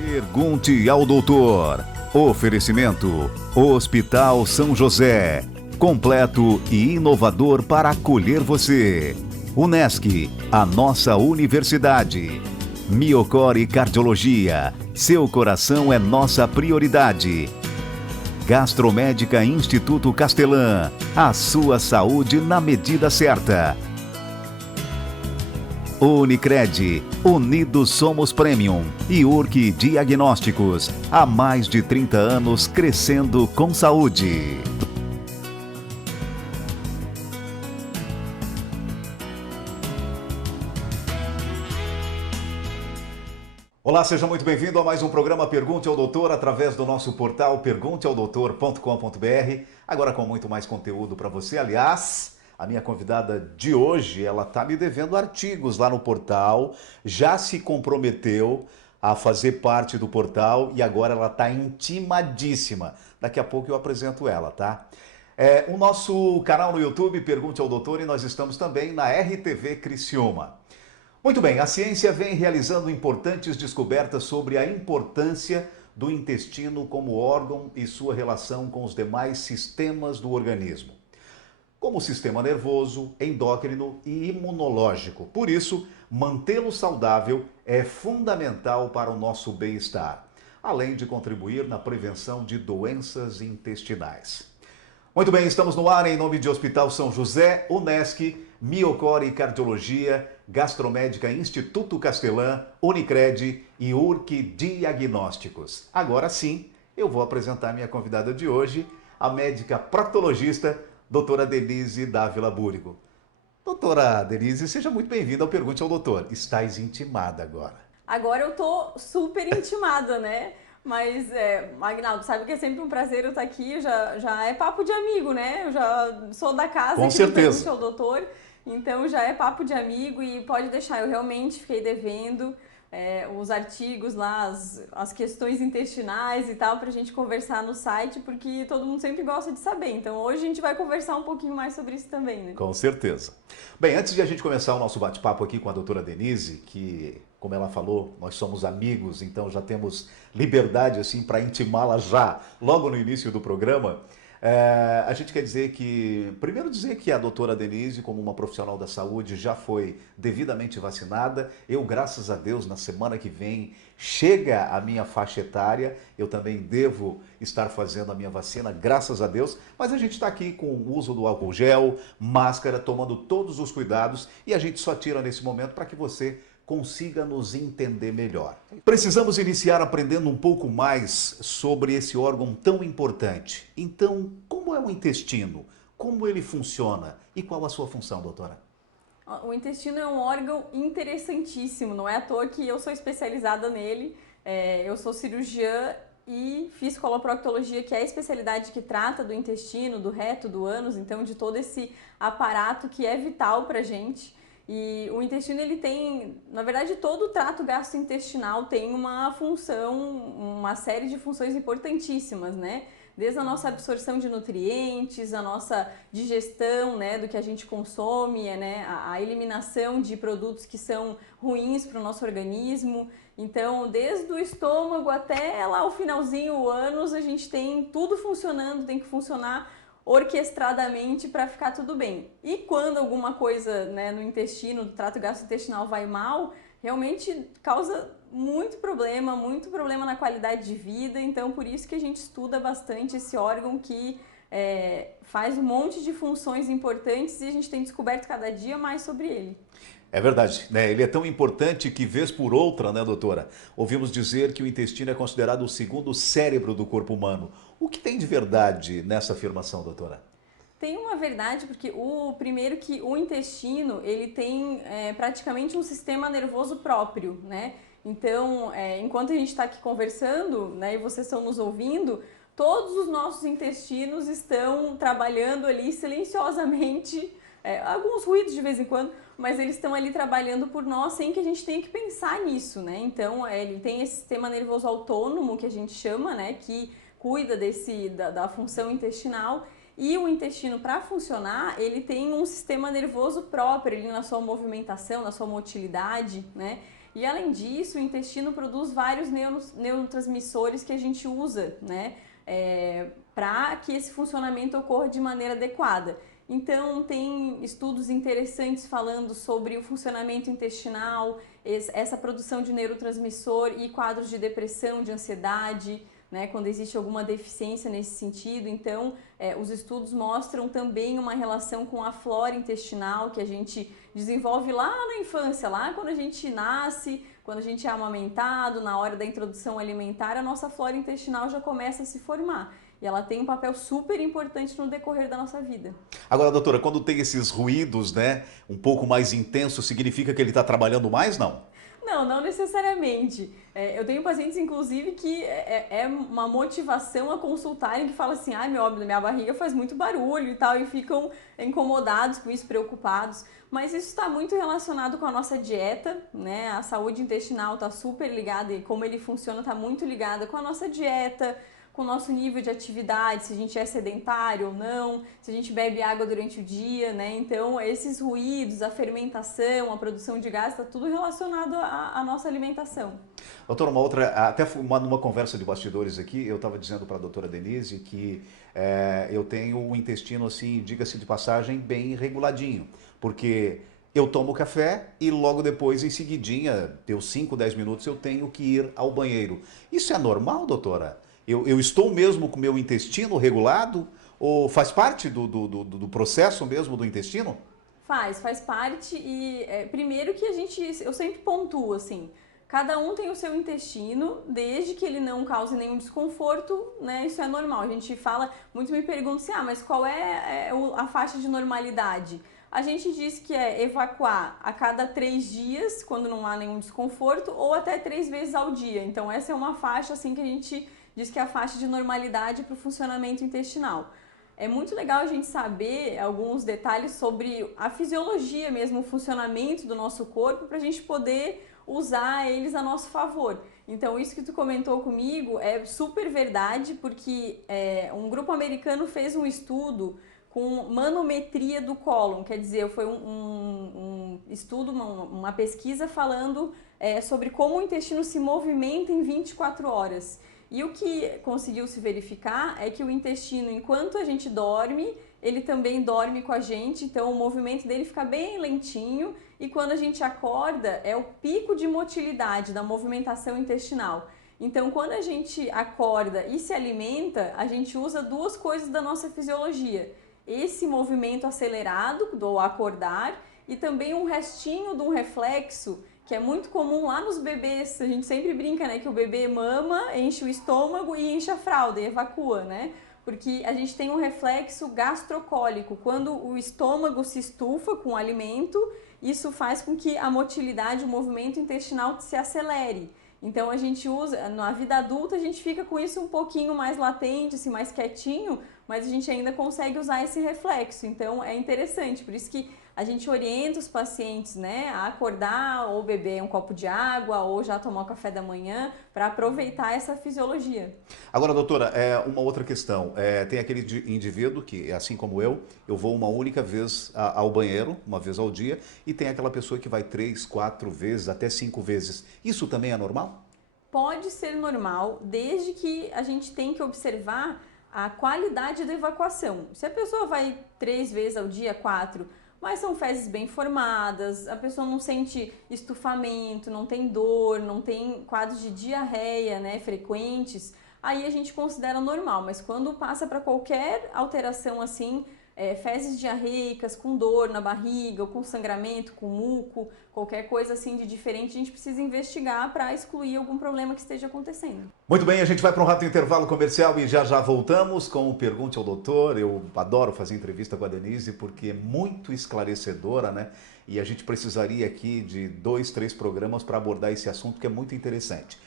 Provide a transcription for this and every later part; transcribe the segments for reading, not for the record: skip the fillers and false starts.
Pergunte ao doutor. Oferecimento: Hospital São José. Completo e inovador para acolher você. Unesc, a nossa universidade. Miocore Cardiologia. Seu coração é nossa prioridade. Gastromédica Instituto Castelã. A sua saúde na medida certa. Unicred, Unidos Somos Premium e Urque Diagnósticos, há mais de 30 anos crescendo com saúde. Olá, seja muito bem-vindo a mais um programa Pergunte ao Doutor, através do nosso portal pergunteaodoutor.com.br, agora com muito mais conteúdo para você. Aliás, a minha convidada de hoje, ela está me devendo artigos lá no portal, já se comprometeu a fazer parte do portal e agora ela está intimadíssima. Daqui a pouco eu apresento ela, tá? O nosso canal no YouTube, Pergunte ao Doutor, e nós estamos também na RTV Criciúma. Muito bem, a ciência vem realizando importantes descobertas sobre a importância do intestino como órgão e sua relação com os demais sistemas do organismo, como o sistema nervoso, endócrino e imunológico. Por isso, mantê-lo saudável é fundamental para o nosso bem-estar, além de contribuir na prevenção de doenças intestinais. Muito bem, estamos no ar em nome de Hospital São José, Unesc, Miocore Cardiologia, Gastromédica Instituto Castelã, Unicred e Urque Diagnósticos. Agora sim, eu vou apresentar minha convidada de hoje, a médica proctologista, doutora Denise Dávila Búrigo. Doutora Denise, seja muito bem-vinda ao Pergunte ao Doutor. Estás intimada agora. Agora eu tô super intimada, né? Mas, Agnaldo, sabe que é sempre um prazer eu estar aqui, já é papo de amigo, né? Eu já sou da casa com aqui certeza. do Pergunte ao Doutor, então já é papo de amigo e pode deixar, eu realmente fiquei devendo os artigos lá, as questões intestinais e tal, pra gente conversar no site, porque todo mundo sempre gosta de saber. Então hoje a gente vai conversar um pouquinho mais sobre isso também, né? Com certeza. Bem, antes de a gente começar o nosso bate-papo aqui com a doutora Denise, que, como ela falou, nós somos amigos, então já temos liberdade assim para intimá-la já, logo no início do programa. A gente quer dizer que, primeiro dizer que a doutora Denise, como uma profissional da saúde, já foi devidamente vacinada. Eu, graças a Deus, na semana que vem, chega a minha faixa etária, eu também devo estar fazendo a minha vacina, graças a Deus, mas a gente está aqui com o uso do álcool gel, máscara, tomando todos os cuidados e a gente só tira nesse momento para que você consiga nos entender melhor. Precisamos iniciar aprendendo um pouco mais sobre esse órgão tão importante. Então, como é o intestino? Como ele funciona? E qual a sua função, doutora? O intestino é um órgão interessantíssimo, não é à toa que eu sou especializada nele. Eu sou cirurgiã e fiz coloproctologia, que é a especialidade que trata do intestino, do reto, do ânus, então de todo esse aparato que é vital pra gente. E o intestino, ele tem, na verdade, todo o trato gastrointestinal tem uma função, uma série de funções importantíssimas, né? Desde a nossa absorção de nutrientes, a nossa digestão, né, do que a gente consome, né, a eliminação de produtos que são ruins para o nosso organismo. Então, desde o estômago até lá o finalzinho, o ânus, a gente tem tudo funcionando, tem que funcionar orquestradamente para ficar tudo bem. E quando alguma coisa, né, no intestino, no trato gastrointestinal vai mal, realmente causa muito problema na qualidade de vida. Então, por isso que a gente estuda bastante esse órgão que faz um monte de funções importantes e a gente tem descoberto cada dia mais sobre ele. É verdade, né? Ele é tão importante que, vez por outra, né, doutora, ouvimos dizer que o intestino é considerado o segundo cérebro do corpo humano. O que tem de verdade nessa afirmação, doutora? Tem uma verdade, porque primeiro que o intestino, ele tem praticamente um sistema nervoso próprio, né? Então, enquanto a gente está aqui conversando, né, e vocês estão nos ouvindo, todos os nossos intestinos estão trabalhando ali silenciosamente, alguns ruídos de vez em quando, mas eles estão ali trabalhando por nós sem que a gente tenha que pensar nisso, né? Então, ele tem esse sistema nervoso autônomo, que a gente chama, né, que cuida da função intestinal. E o intestino, para funcionar, ele tem um sistema nervoso próprio, ele na sua movimentação, na sua motilidade, né? E além disso, o intestino produz vários neurotransmissores que a gente usa, né, para que esse funcionamento ocorra de maneira adequada. Então, tem estudos interessantes falando sobre o funcionamento intestinal, essa produção de neurotransmissor e quadros de depressão, de ansiedade, né, quando existe alguma deficiência nesse sentido. Então, os estudos mostram também uma relação com a flora intestinal que a gente desenvolve lá na infância, lá quando a gente nasce, quando a gente é amamentado, na hora da introdução alimentar, a nossa flora intestinal já começa a se formar. E ela tem um papel super importante no decorrer da nossa vida. Agora, doutora, quando tem esses ruídos, né, um pouco mais intensos, significa que ele está trabalhando mais, não? Não necessariamente. Eu tenho pacientes, inclusive, que é uma motivação a consultarem, que falam assim, minha barriga faz muito barulho e tal, e ficam incomodados com isso, preocupados. Mas isso está muito relacionado com a nossa dieta, né? A saúde intestinal está super ligada e como ele funciona está muito ligada com a nossa dieta, com o nosso nível de atividade, se a gente é sedentário ou não, se a gente bebe água durante o dia, né? Então, esses ruídos, a fermentação, a produção de gás, está tudo relacionado à nossa alimentação. Doutora, até numa conversa de bastidores aqui, eu estava dizendo para a doutora Denise que eu tenho o intestino, assim, diga-se de passagem, bem reguladinho, porque eu tomo café e logo depois, em seguidinha, deu 5, 10 minutos, eu tenho que ir ao banheiro. Isso é normal, doutora? Eu estou mesmo com o meu intestino regulado? Ou faz parte do processo mesmo do intestino? Faz parte e primeiro que eu sempre pontuo assim, cada um tem o seu intestino, desde que ele não cause nenhum desconforto, né, isso é normal. A gente fala, muitos me perguntam assim, mas qual é a faixa de normalidade? A gente diz que é evacuar a cada 3 dias, quando não há nenhum desconforto, ou até 3 vezes ao dia. Então essa é uma faixa assim que a gente diz que é a faixa de normalidade para o funcionamento intestinal. É muito legal a gente saber alguns detalhes sobre a fisiologia mesmo, o funcionamento do nosso corpo, para a gente poder usar eles a nosso favor. Então, isso que tu comentou comigo é super verdade, porque um grupo americano fez um estudo com manometria do cólon, quer dizer, foi um estudo, uma pesquisa falando sobre como o intestino se movimenta em 24 horas. E o que conseguiu se verificar é que o intestino, enquanto a gente dorme, ele também dorme com a gente, então o movimento dele fica bem lentinho e quando a gente acorda é o pico de motilidade da movimentação intestinal. Então, quando a gente acorda e se alimenta, a gente usa 2 coisas da nossa fisiologia. Esse movimento acelerado do acordar e também um restinho de um reflexo que é muito comum lá nos bebês. A gente sempre brinca, né, que o bebê mama, enche o estômago e enche a fralda e evacua, né? Porque a gente tem um reflexo gastrocólico. Quando o estômago se estufa com o alimento, isso faz com que a motilidade, o movimento intestinal se acelere. Então a gente usa, na vida adulta a gente fica com isso um pouquinho mais latente, assim, mais quietinho, mas a gente ainda consegue usar esse reflexo. Então é interessante, por isso que a gente orienta os pacientes, né, a acordar ou beber um copo de água ou já tomar o café da manhã para aproveitar essa fisiologia. Agora, doutora, uma outra questão. Tem aquele indivíduo que, assim como eu vou uma única vez ao banheiro, uma vez ao dia, e tem aquela pessoa que vai 3, 4 vezes, até 5 vezes. Isso também é normal? Pode ser normal, desde que a gente tem que observar a qualidade da evacuação. Se a pessoa vai 3 vezes ao dia, 4, mas são fezes bem formadas, a pessoa não sente estufamento, não tem dor, não tem quadros de diarreia, né, frequentes, aí a gente considera normal. Mas quando passa para qualquer alteração assim, fezes diarreicas, com dor na barriga, ou com sangramento, com muco, qualquer coisa assim de diferente, a gente precisa investigar para excluir algum problema que esteja acontecendo. Muito bem, a gente vai para um rápido intervalo comercial e já voltamos com o Pergunte ao Doutor. Eu adoro fazer entrevista com a Denise porque é muito esclarecedora, né? E a gente precisaria aqui de 2, 3 programas para abordar esse assunto que é muito interessante.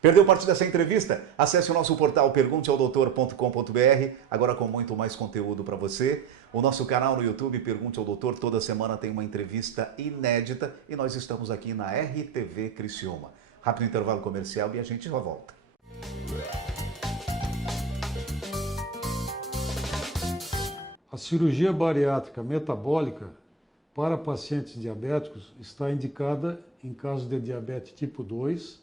Perdeu parte dessa entrevista? Acesse o nosso portal pergunteaodoutor.com.br, agora com muito mais conteúdo para você. O nosso canal no YouTube, Pergunte ao Doutor, toda semana tem uma entrevista inédita e nós estamos aqui na RTV Criciúma. Rápido intervalo comercial e a gente já volta. A cirurgia bariátrica metabólica para pacientes diabéticos está indicada em caso de diabetes tipo 2,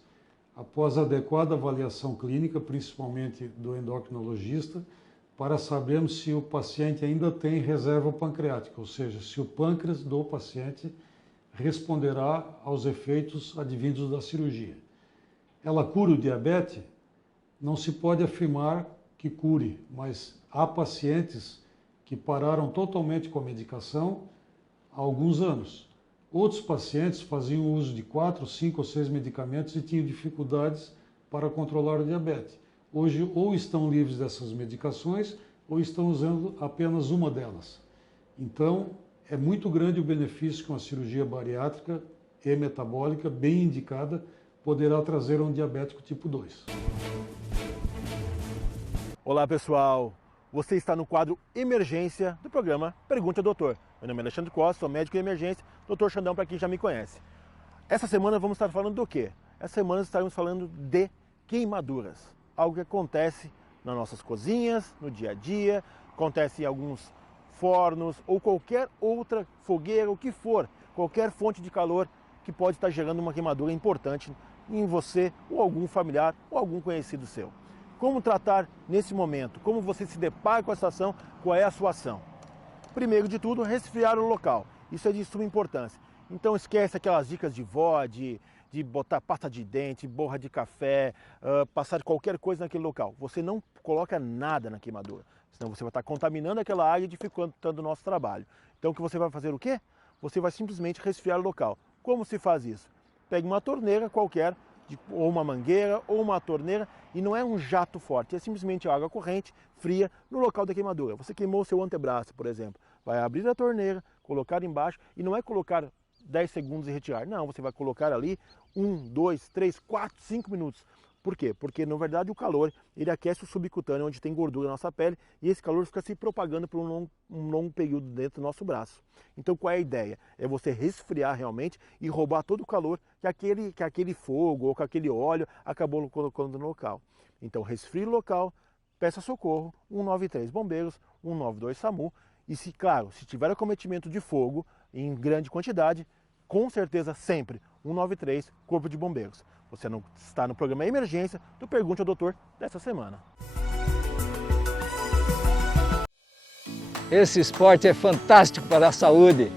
após adequada avaliação clínica, principalmente do endocrinologista, para sabermos se o paciente ainda tem reserva pancreática, ou seja, se o pâncreas do paciente responderá aos efeitos advindos da cirurgia. Ela cura o diabetes? Não se pode afirmar que cure, mas há pacientes que pararam totalmente com a medicação há alguns anos. Outros pacientes faziam uso de 4, 5 ou 6 medicamentos e tinham dificuldades para controlar o diabetes. Hoje, ou estão livres dessas medicações, ou estão usando apenas uma delas. Então, é muito grande o benefício que uma cirurgia bariátrica e metabólica, bem indicada, poderá trazer a um diabético tipo 2. Olá pessoal, você está no quadro Emergência do programa Pergunte ao Doutor. Meu nome é Alexandre Costa, sou médico de emergência, Dr. Xandão para quem já me conhece. Essa semana vamos estar falando do quê? Essa semana estaremos falando de queimaduras, algo que acontece nas nossas cozinhas, no dia a dia, acontece em alguns fornos ou qualquer outra fogueira, o que for, qualquer fonte de calor que pode estar gerando uma queimadura importante em você ou algum familiar ou algum conhecido seu. Como tratar nesse momento? Como você se depara com a situação? Qual é a sua ação? Primeiro de tudo, resfriar o local. Isso é de suma importância. Então esquece aquelas dicas de vó, de botar pasta de dente, borra de café, passar qualquer coisa naquele local. Você não coloca nada na queimadura, senão você vai estar contaminando aquela área e dificultando o nosso trabalho. Então o que você vai fazer o quê? Você vai simplesmente resfriar o local. Como se faz isso? Pegue uma torneira qualquer, ou uma mangueira, ou uma torneira, e não é um jato forte, é simplesmente água corrente, fria, no local da queimadura. Você queimou o seu antebraço, por exemplo, vai abrir a torneira, colocar embaixo, e não é colocar 10 segundos e retirar, não, você vai colocar ali 1, 2, 3, 4, 5 minutos. Por quê? Porque, na verdade, o calor, ele aquece o subcutâneo, onde tem gordura na nossa pele, e esse calor fica se propagando por um longo período dentro do nosso braço. Então, qual é a ideia? É você resfriar realmente e roubar todo o calor que aquele fogo ou que aquele óleo acabou colocando no local. Então, resfrie o local, peça socorro, 193 bombeiros, 192 SAMU, e se, claro, se tiver acometimento de fogo em grande quantidade, com certeza sempre 193 Corpo de Bombeiros. Você não está no programa Emergência do Pergunte ao Doutor dessa semana. Esse esporte é fantástico para a saúde.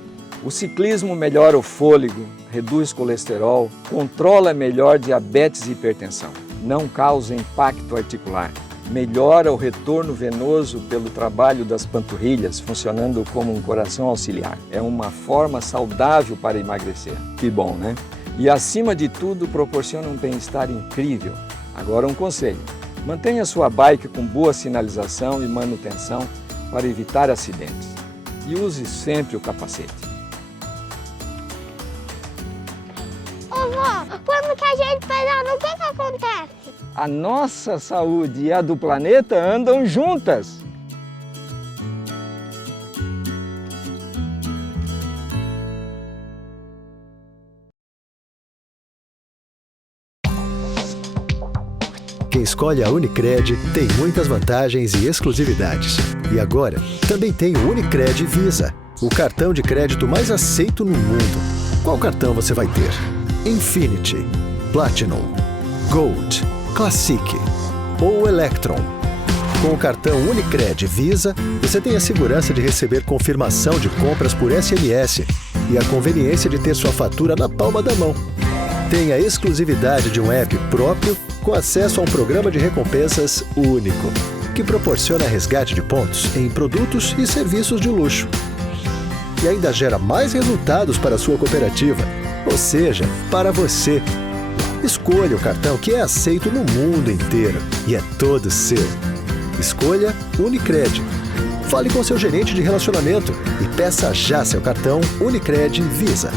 O ciclismo melhora o fôlego, reduz colesterol, controla melhor diabetes e hipertensão, não causa impacto articular, melhora o retorno venoso pelo trabalho das panturrilhas, funcionando como um coração auxiliar. É uma forma saudável para emagrecer. Que bom, né? E acima de tudo proporciona um bem-estar incrível. Agora um conselho, mantenha sua bike com boa sinalização e manutenção para evitar acidentes. E use sempre o capacete. Ô vó, quando que a gente pedala, o que acontece? A nossa saúde e a do planeta andam juntas. Quem escolhe a Unicred tem muitas vantagens e exclusividades. E agora, também tem o Unicred Visa, o cartão de crédito mais aceito no mundo. Qual cartão você vai ter? Infinity, Platinum, Gold, Classic ou Electron? Com o cartão Unicred Visa, você tem a segurança de receber confirmação de compras por SMS e a conveniência de ter sua fatura na palma da mão. Tem a exclusividade de um app próprio com acesso a um programa de recompensas único, que proporciona resgate de pontos em produtos e serviços de luxo. E ainda gera mais resultados para a sua cooperativa, ou seja, para você. Escolha o cartão que é aceito no mundo inteiro e é todo seu. Escolha Unicred. Fale com seu gerente de relacionamento e peça já seu cartão Unicred Visa.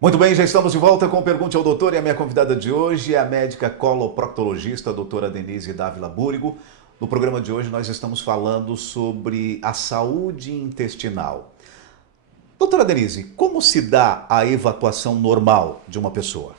Muito bem, já estamos de volta com o Pergunte ao Doutor e a minha convidada de hoje é a médica coloproctologista, a doutora Denise Dávila Búrigo. No programa de hoje nós estamos falando sobre a saúde intestinal. Doutora Denise, como se dá a evacuação normal de uma pessoa?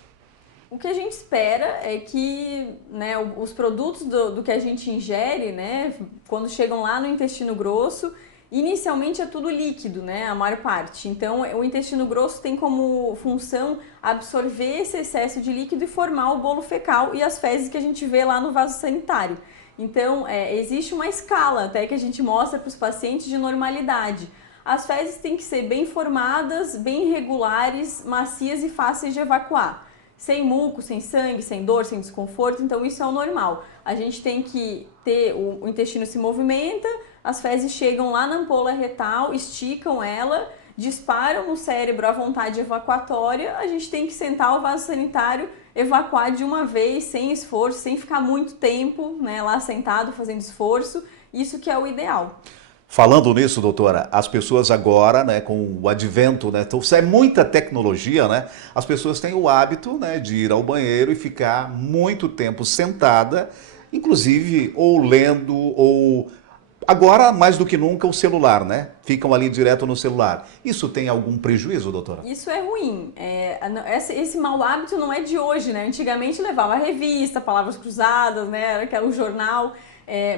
que a gente espera é que, né, os produtos do que a gente ingere, né, quando chegam lá no intestino grosso, inicialmente é tudo líquido, né, a maior parte. Então, o intestino grosso tem como função absorver esse excesso de líquido e formar o bolo fecal e as fezes que a gente vê lá no vaso sanitário. Então, existe uma escala até que a gente mostra para os pacientes de normalidade. As fezes têm que ser bem formadas, bem regulares, macias e fáceis de evacuar. Sem muco, sem sangue, sem dor, sem desconforto, então isso é o normal. A gente tem que ter, o intestino se movimenta, as fezes chegam lá na ampola retal, esticam ela, disparam no cérebro a vontade evacuatória, a gente tem que sentar o vaso sanitário, evacuar de uma vez, sem esforço, sem ficar muito tempo, né, lá sentado fazendo esforço, isso que é o ideal. Falando nisso, doutora, as pessoas agora, né, com o advento, né, então, é muita tecnologia, né, as pessoas têm o hábito, né, de ir ao banheiro e ficar muito tempo sentada, inclusive ou lendo ou agora mais do que nunca o celular, né, ficam ali direto no celular. Isso tem algum prejuízo, doutora? Isso é ruim. Esse mau hábito não é de hoje, né? Antigamente levava a revista, palavras cruzadas, né, era o jornal.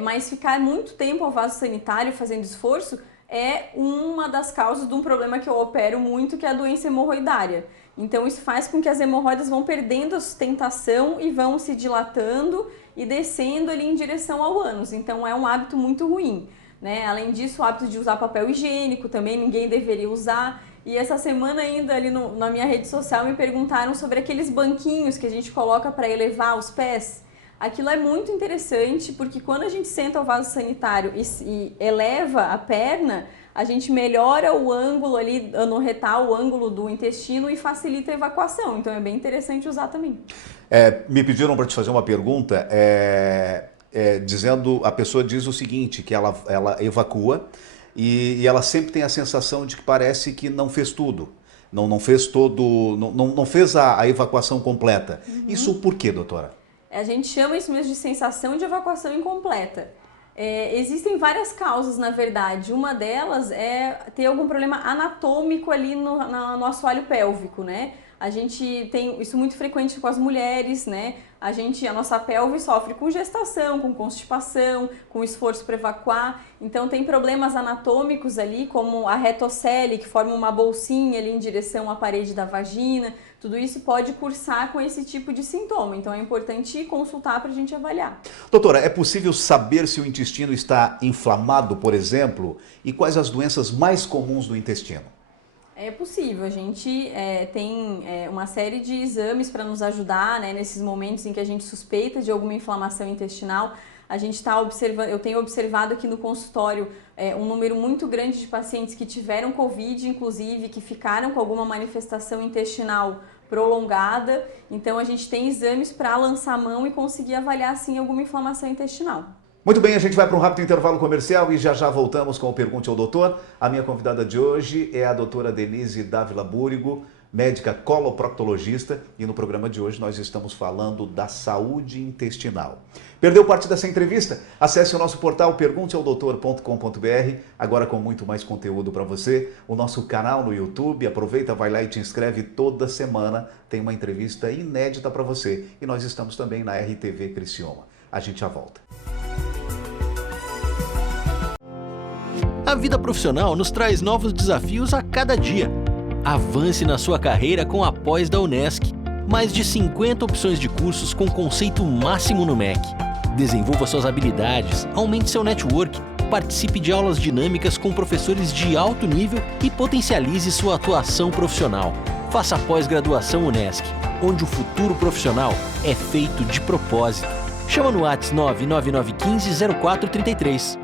Mas ficar muito tempo ao vaso sanitário fazendo esforço é uma das causas de um problema que eu opero muito, que é a doença hemorroidária. Então isso faz com que as hemorroidas vão perdendo a sustentação e vão se dilatando e descendo ali em direção ao ânus. Então é um hábito muito ruim, né? Além disso, o hábito de usar papel higiênico também ninguém deveria usar. E essa semana ainda ali na minha rede social me perguntaram sobre aqueles banquinhos que a gente coloca para elevar os pés. Aquilo é muito interessante porque quando a gente senta o vaso sanitário e eleva a perna, a gente melhora o ângulo ali no retal, o ângulo do intestino e facilita a evacuação. Então é bem interessante usar também. Me pediram para te fazer uma pergunta, a pessoa diz o seguinte, que ela evacua e ela sempre tem a sensação de que parece que não fez tudo. Não fez a evacuação completa. Uhum. Isso por quê, doutora? A gente chama isso mesmo de sensação de evacuação incompleta. Existem várias causas, na verdade. Uma delas é ter algum problema anatômico ali no nosso assoalho pélvico, né? A gente tem isso muito frequente com as mulheres, né? A nossa pelve sofre com gestação, com constipação, com esforço para evacuar. Então tem problemas anatômicos ali, como a retocele, que forma uma bolsinha ali em direção à parede da vagina. Tudo isso pode cursar com esse tipo de sintoma. Então é importante consultar para a gente avaliar. Doutora, é possível saber se o intestino está inflamado, por exemplo? E quais as doenças mais comuns do intestino? É possível, a gente tem uma série de exames para nos ajudar, né, nesses momentos em que a gente suspeita de alguma inflamação intestinal. A gente está observando, eu tenho observado aqui no consultório um número muito grande de pacientes que tiveram Covid, inclusive, que ficaram com alguma manifestação intestinal prolongada. Então a gente tem exames para lançar a mão e conseguir avaliar, sim, alguma inflamação intestinal. Muito bem, a gente vai para um rápido intervalo comercial e já voltamos com o Pergunte ao Doutor. A minha convidada de hoje é a doutora Denise Dávila Búrigo, médica coloproctologista, e no programa de hoje nós estamos falando da saúde intestinal. Perdeu parte dessa entrevista? Acesse o nosso portal pergunteaodoutor.com.br, agora com muito mais conteúdo para você. O nosso canal no YouTube, aproveita, vai lá e te inscreve toda semana, tem uma entrevista inédita para você. E nós estamos também na RTV Criciúma. A gente já volta. A vida profissional nos traz novos desafios a cada dia. Avance na sua carreira com a pós da Unesc. Mais de 50 opções de cursos com conceito máximo no MEC. Desenvolva suas habilidades, aumente seu network, participe de aulas dinâmicas com professores de alto nível e potencialize sua atuação profissional. Faça a pós-graduação Unesc, onde o futuro profissional é feito de propósito. Chama no WhatsApp 99915-0433.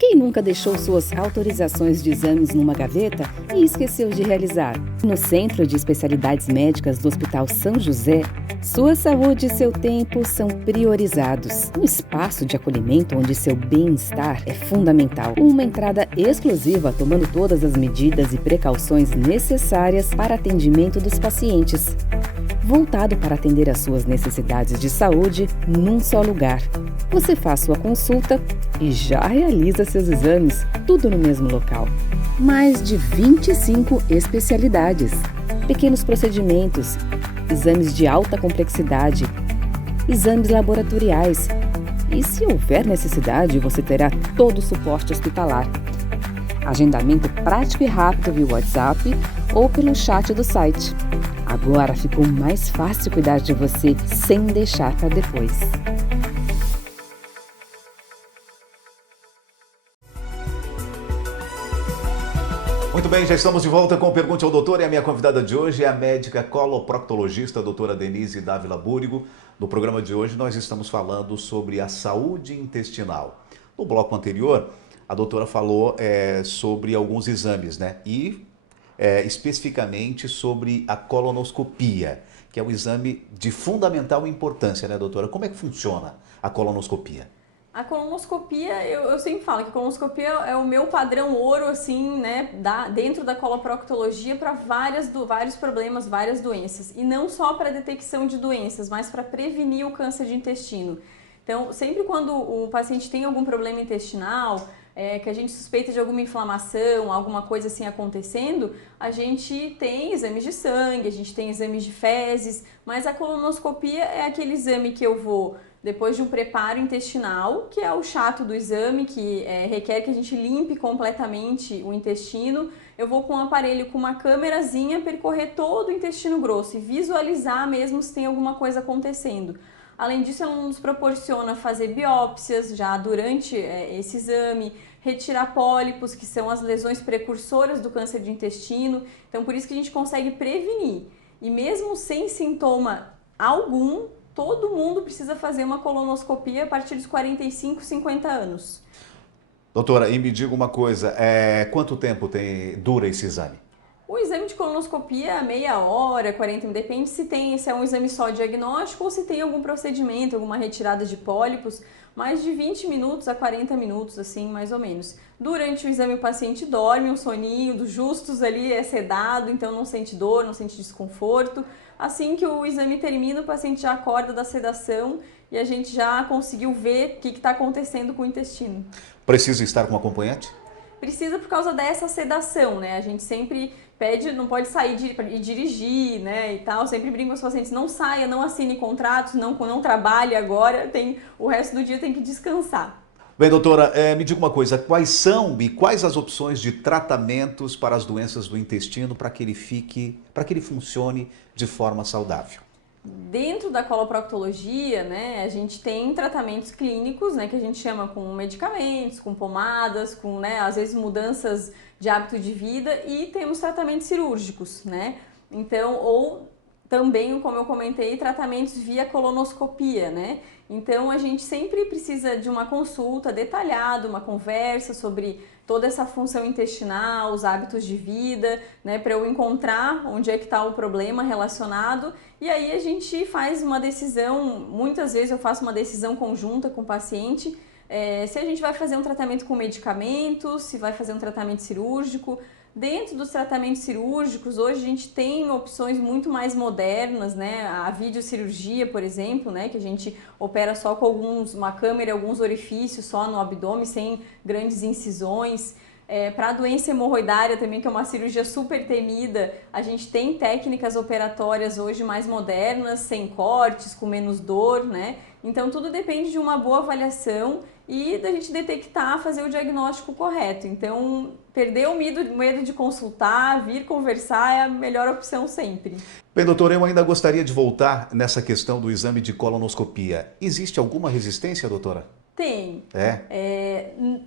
Quem nunca deixou suas autorizações de exames numa gaveta e esqueceu de realizar? No Centro de Especialidades Médicas do Hospital São José, sua saúde e seu tempo são priorizados. Um espaço de acolhimento onde seu bem-estar é fundamental. Uma entrada exclusiva tomando todas as medidas e precauções necessárias para atendimento dos pacientes. Voltado para atender às suas necessidades de saúde num só lugar. Você faz sua consulta e já realiza seus exames, tudo no mesmo local. Mais de 25 especialidades, pequenos procedimentos, exames de alta complexidade, exames laboratoriais. E se houver necessidade, você terá todo o suporte hospitalar. Agendamento prático e rápido via WhatsApp ou pelo chat do site. Agora ficou mais fácil cuidar de você sem deixar para depois. Muito bem, já estamos de volta com o Pergunte ao Doutor e a minha convidada de hoje é a médica coloproctologista, a doutora Denise Dávila Búrigo. No programa de hoje nós estamos falando sobre a saúde intestinal. No bloco anterior, a doutora falou sobre alguns exames, né? E especificamente sobre a colonoscopia, que é um exame de fundamental importância, né, doutora? Como é que funciona a colonoscopia? A colonoscopia, eu sempre falo que a colonoscopia é o meu padrão ouro, assim, né, dentro da coloproctologia para vários problemas, várias doenças. E não só para detecção de doenças, mas para prevenir o câncer de intestino. Então, sempre quando o paciente tem algum problema intestinal, que a gente suspeita de alguma inflamação, alguma coisa assim acontecendo, a gente tem exames de sangue, a gente tem exames de fezes, mas a colonoscopia é aquele exame que eu vou depois de um preparo intestinal, que é o chato do exame, que requer que a gente limpe completamente o intestino. Eu vou com um aparelho, com uma câmerazinha, percorrer todo o intestino grosso e visualizar mesmo se tem alguma coisa acontecendo. Além disso, ela nos proporciona fazer biópsias já durante esse exame, retirar pólipos, que são as lesões precursoras do câncer de intestino. Então, por isso que a gente consegue prevenir. E mesmo sem sintoma algum, todo mundo precisa fazer uma colonoscopia a partir dos 45, 50 anos. Doutora, e me diga uma coisa, quanto tempo dura esse exame? O exame de colonoscopia, meia hora, 40 minutos, depende se é um exame só diagnóstico ou se tem algum procedimento, alguma retirada de pólipos, mais de 20 minutos a 40 minutos, assim, mais ou menos. Durante o exame o paciente dorme, um soninho dos justos ali, é sedado, então não sente dor, não sente desconforto. Assim que o exame termina, o paciente já acorda da sedação e a gente já conseguiu ver o que está acontecendo com o intestino. Precisa estar com um acompanhante? Precisa por causa dessa sedação, né? A gente sempre pede, não pode sair e dirigir, né, e tal. Sempre brinco com os pacientes, não saia, não assine contratos, não trabalhe agora, o resto do dia tem que descansar. Bem, doutora, me diga uma coisa, quais as opções de tratamentos para as doenças do intestino para que ele funcione de forma saudável? Dentro da coloproctologia, né, a gente tem tratamentos clínicos, né, que a gente chama com medicamentos, com pomadas, com, né, às vezes mudanças de hábito de vida, e temos tratamentos cirúrgicos, né? Então, ou também, como eu comentei, tratamentos via colonoscopia, né? Então, a gente sempre precisa de uma consulta detalhada, uma conversa sobre toda essa função intestinal, os hábitos de vida, né, para eu encontrar onde é que está o problema relacionado, e aí a gente faz uma decisão, muitas vezes eu faço uma decisão conjunta com o paciente, se a gente vai fazer um tratamento com medicamentos, se vai fazer um tratamento cirúrgico. Dentro dos tratamentos cirúrgicos, hoje a gente tem opções muito mais modernas, né? A videocirurgia, por exemplo, né? Que a gente opera só com uma câmera e alguns orifícios só no abdômen, sem grandes incisões. Para a doença hemorroidária também, que é uma cirurgia super temida, a gente tem técnicas operatórias hoje mais modernas, sem cortes, com menos dor, né? Então tudo depende de uma boa avaliação e da gente detectar, fazer o diagnóstico correto. Então, perder o medo de consultar, vir conversar é a melhor opção sempre. Bem, doutor, eu ainda gostaria de voltar nessa questão do exame de colonoscopia. Existe alguma resistência, doutora? Tem.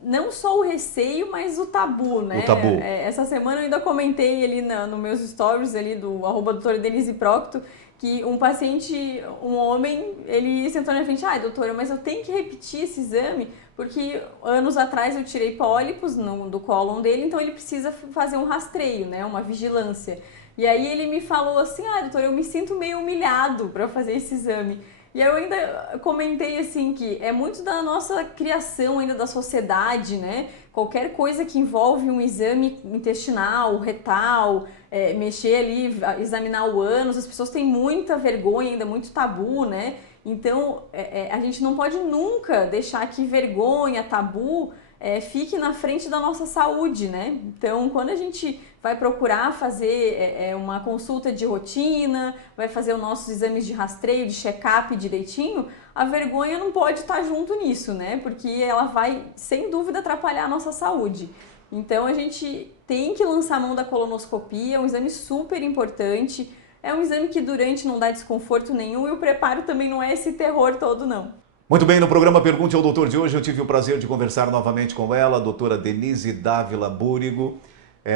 Não só o receio, mas o tabu, né? O tabu. Essa semana eu ainda comentei ali nos meus stories ali do @doutora Denise Procto, que um paciente, um homem, ele sentou na frente, doutora, mas eu tenho que repetir esse exame, porque anos atrás eu tirei pólipos do cólon dele, então ele precisa fazer um rastreio, né, uma vigilância. E aí ele me falou assim, doutora, eu me sinto meio humilhado para fazer esse exame. E aí eu ainda comentei assim que é muito da nossa criação ainda da sociedade, né? Qualquer coisa que envolve um exame intestinal, retal, mexer ali, examinar o ânus, as pessoas têm muita vergonha ainda, muito tabu, né? Então a gente não pode nunca deixar que vergonha, tabu fique na frente da nossa saúde, né? Então, quando a gente vai procurar fazer uma consulta de rotina, vai fazer os nossos exames de rastreio, de check-up direitinho, a vergonha não pode estar junto nisso, né? Porque ela vai, sem dúvida, atrapalhar a nossa saúde. Então, a gente tem que lançar a mão da colonoscopia, é um exame super importante, é um exame que durante não dá desconforto nenhum e o preparo também não é esse terror todo, não. Muito bem, no programa Pergunte ao Doutor de hoje eu tive o prazer de conversar novamente com ela, a doutora Denise Dávila Búrigo,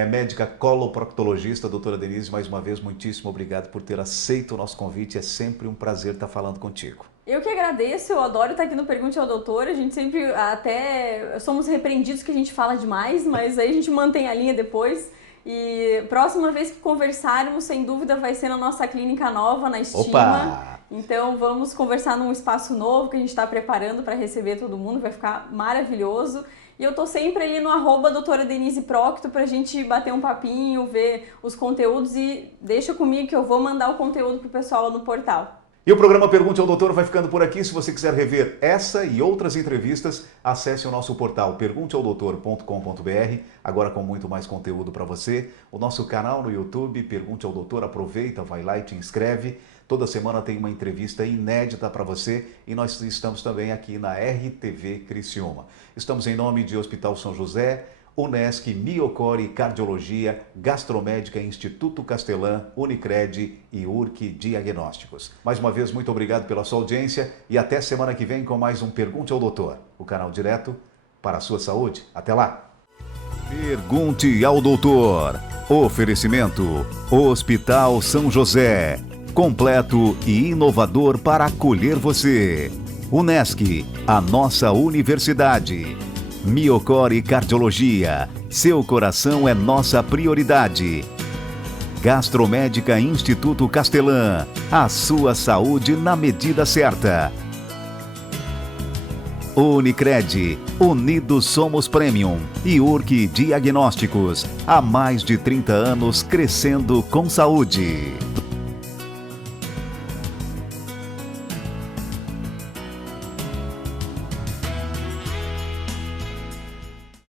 médica coloproctologista. Doutora Denise, mais uma vez, muitíssimo obrigado por ter aceito o nosso convite, é sempre um prazer estar falando contigo. Eu que agradeço, eu adoro estar aqui no Pergunte ao Doutor, a gente sempre até somos repreendidos que a gente fala demais, mas aí a gente mantém a linha depois. E próxima vez que conversarmos, sem dúvida, vai ser na nossa clínica nova, na Estima. Opa! Então vamos conversar num espaço novo que a gente está preparando para receber todo mundo, vai ficar maravilhoso. E eu tô sempre ali no @ doutora Denise Procto pra gente bater um papinho, ver os conteúdos e deixa comigo que eu vou mandar o conteúdo pro pessoal lá no portal. E o programa Pergunte ao Doutor vai ficando por aqui. Se você quiser rever essa e outras entrevistas, acesse o nosso portal pergunteaodoutor.com.br, agora com muito mais conteúdo para você. O nosso canal no YouTube, Pergunte ao Doutor, aproveita, vai lá e te inscreve. Toda semana tem uma entrevista inédita para você e nós estamos também aqui na RTV Criciúma. Estamos em nome de Hospital São José, Unesc, Miocore Cardiologia, Gastromédica Instituto Castelã, Unicred e URC Diagnósticos. Mais uma vez, muito obrigado pela sua audiência e até semana que vem com mais um Pergunte ao Doutor, o canal direto para a sua saúde. Até lá! Pergunte ao Doutor. Oferecimento Hospital São José. Completo e inovador para acolher você. Unesc, a nossa universidade. Miocore Cardiologia, seu coração é nossa prioridade. Gastromédica Instituto Castelã, a sua saúde na medida certa. Unicred, Unidos Somos Premium e URC Diagnósticos, há mais de 30 anos crescendo com saúde.